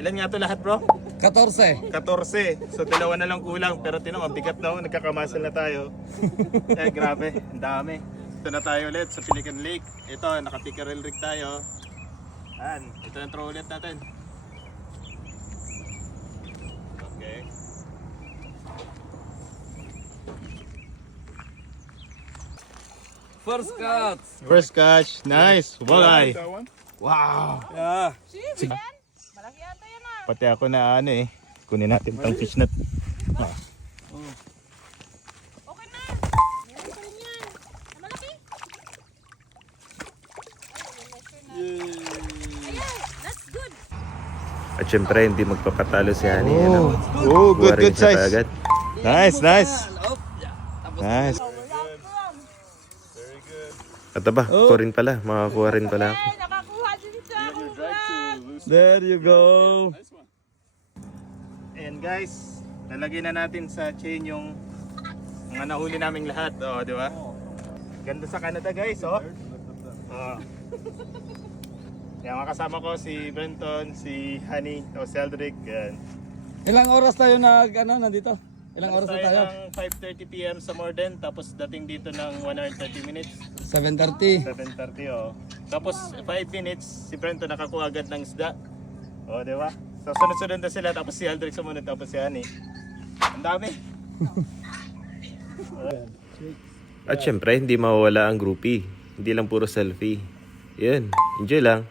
Ilan nga to lahat, bro? 14. 14. So dalawa na lang kulang, pero tinong mabigat na, nagkakamasal na tayo. Grabe, ang dami. Ito na tayo ulit sa Pelican Lake. Ito, naka-pickerel rig tayo. Ito yung throw ulit natin. Okay. First cut. First catch, nice. Walay. Wow. Yeah. Malaki ata yan ah. Pati ako na kunin natin tong fish net. Okay na. Meron pa rin yan. Na malaki. Ayan, that's good. At syempre, hindi magpapatalo si Hani. Oh, good, Buwaring good siya size. kaagad. Nice, nice. Nice. At aba, ako rin pala. Makakuha rin pala ako. Ay, nakakuha din sa kulang. There you go. And guys, lalagyan na natin sa chain yung mga nahuli naming lahat. Oh, di ba? Ganda sa Canada, guys, oh. Oh. Yan, makasama ko si Brenton, si Honey, o si Aldric. Yan. Ilang oras tayo nandito? Ilang oras na tayo? Ng 5:30 PM sa Morden, tapos dating dito ng 1 hour 30 minutes. 7:30. 7:30, oh. Tapos 5 minutes, si Brenton nakakuha agad ng isda. Oh, di ba? So sunod-sunod na sila, tapos si Aldric sumunod, tapos si Honey. Ang dami. At syempre, hindi mawawala ang groupie. Hindi lang puro selfie. Yun, enjoy lang.